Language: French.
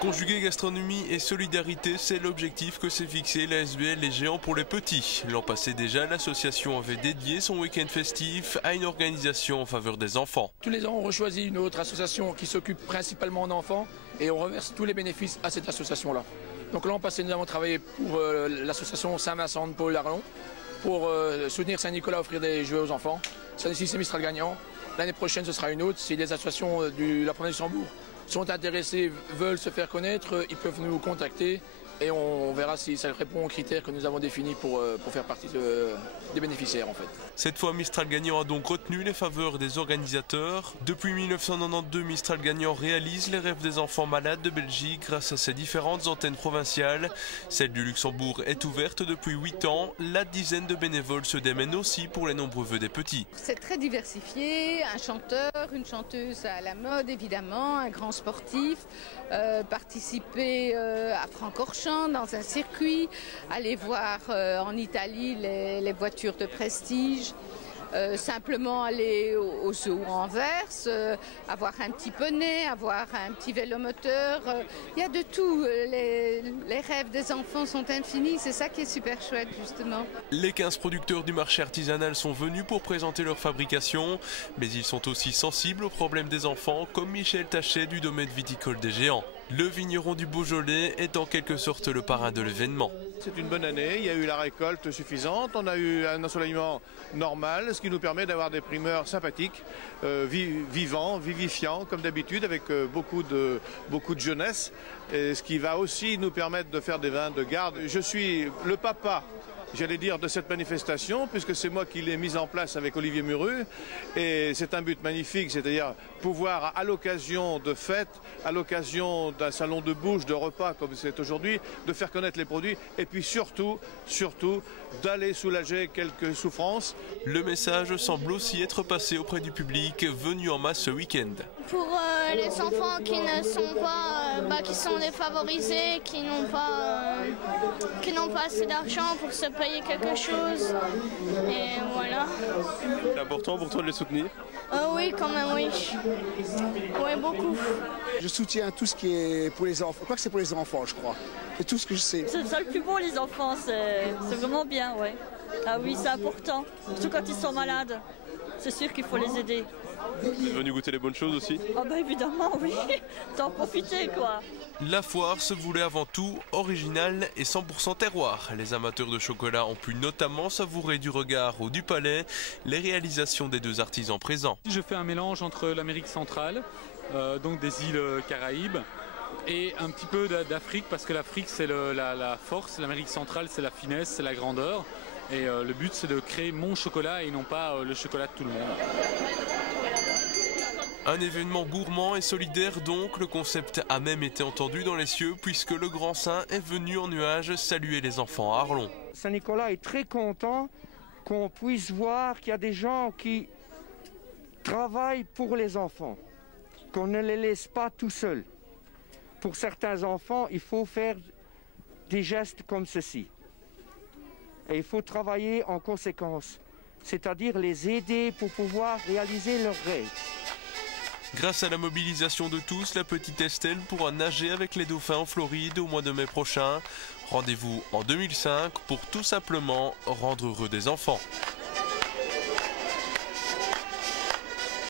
Conjuguer gastronomie et solidarité, c'est l'objectif que s'est fixé l'ASBL Les Géants pour les petits. L'an passé déjà, l'association avait dédié son week-end festif à une organisation en faveur des enfants. Tous les ans, on choisit une autre association qui s'occupe principalement d'enfants et on reverse tous les bénéfices à cette association-là. Donc l'an passé, nous avons travaillé pour l'association Saint-Vincent de Paul Arlon pour soutenir Saint-Nicolas, offrir des jouets aux enfants. Ici, c'est Mistral gagnant. L'année prochaine, ce sera une autre. Si les associations de la province du Luxembourg sont intéressés, veulent se faire connaître, ils peuvent nous contacter et on verra si ça répond aux critères que nous avons définis pour faire partie des bénéficiaires en fait. Cette fois, Mistral Gagnant a donc retenu les faveurs des organisateurs. Depuis 1992, Mistral Gagnant réalise les rêves des enfants malades de Belgique grâce à ses différentes antennes provinciales. Celle du Luxembourg est ouverte depuis 8 ans. La dizaine de bénévoles se démène aussi pour les nombreux vœux des petits. C'est très diversifié, un chanteur, une chanteuse à la mode évidemment, un grand sportif, participer à Francorchamps dans un circuit, aller voir en Italie les voitures de prestige, simplement aller au zoo Anvers, avoir un petit poney, avoir un petit vélomoteur, il y a de tout, les rêves des enfants sont infinis, c'est ça qui est super chouette justement. Les 15 producteurs du marché artisanal sont venus pour présenter leur fabrication, mais ils sont aussi sensibles aux problèmes des enfants, comme Michel Tachet du domaine viticole des Géants. Le vigneron du Beaujolais est en quelque sorte le parrain de l'événement. C'est une bonne année, il y a eu la récolte suffisante, on a eu un ensoleillement normal, ce qui nous permet d'avoir des primeurs sympathiques, vivants, vivifiants, comme d'habitude, avec beaucoup de jeunesse, et ce qui va aussi nous permettre de faire des vins de garde. Je suis le papa, j'allais dire, de cette manifestation, puisque c'est moi qui l'ai mise en place avec Olivier Muru, et c'est un but magnifique, c'est-à-dire pouvoir, à l'occasion de fêtes, à l'occasion d'un salon de bouche, de repas comme c'est aujourd'hui, de faire connaître les produits, et puis surtout, d'aller soulager quelques souffrances. Le message semble aussi être passé auprès du public venu en masse ce week-end. Pour les enfants qui ne sont pas, qui sont défavorisés, qui n'ont pas assez d'argent pour se payer quelque chose, et voilà. C'est important pour toi de les soutenir? Oui, quand même, oui. Oui, beaucoup. Je soutiens tout ce qui est pour les enfants. Je crois que c'est pour les enfants, je crois. C'est tout ce que je sais. C'est ça le plus beau, les enfants. C'est vraiment bien, ouais. Ah oui, c'est important. Surtout quand ils sont malades. C'est sûr qu'il faut les aider. Vous êtes venu goûter les bonnes choses aussi? Ah bah évidemment, oui. D'en profiter, quoi. La foire se voulait avant tout originale et 100% terroir. Les amateurs de chocolat ont pu notamment savourer du regard ou du palais les réalisations des deux artisans présents. Je fais un mélange entre l'Amérique centrale, donc des îles Caraïbes, et un petit peu d'Afrique, parce que l'Afrique c'est la force, l'Amérique centrale c'est la finesse, c'est la grandeur. Et le but c'est de créer mon chocolat et non pas le chocolat de tout le monde. Un événement gourmand et solidaire donc, le concept a même été entendu dans les cieux puisque le Grand Saint est venu en nuage saluer les enfants à Arlon. Saint-Nicolas est très content qu'on puisse voir qu'il y a des gens qui travaillent pour les enfants, qu'on ne les laisse pas tout seuls. Pour certains enfants, il faut faire des gestes comme ceci. Et il faut travailler en conséquence, c'est-à-dire les aider pour pouvoir réaliser leurs rêves. Grâce à la mobilisation de tous, la petite Estelle pourra nager avec les dauphins en Floride au mois de mai prochain. Rendez-vous en 2005 pour tout simplement rendre heureux des enfants.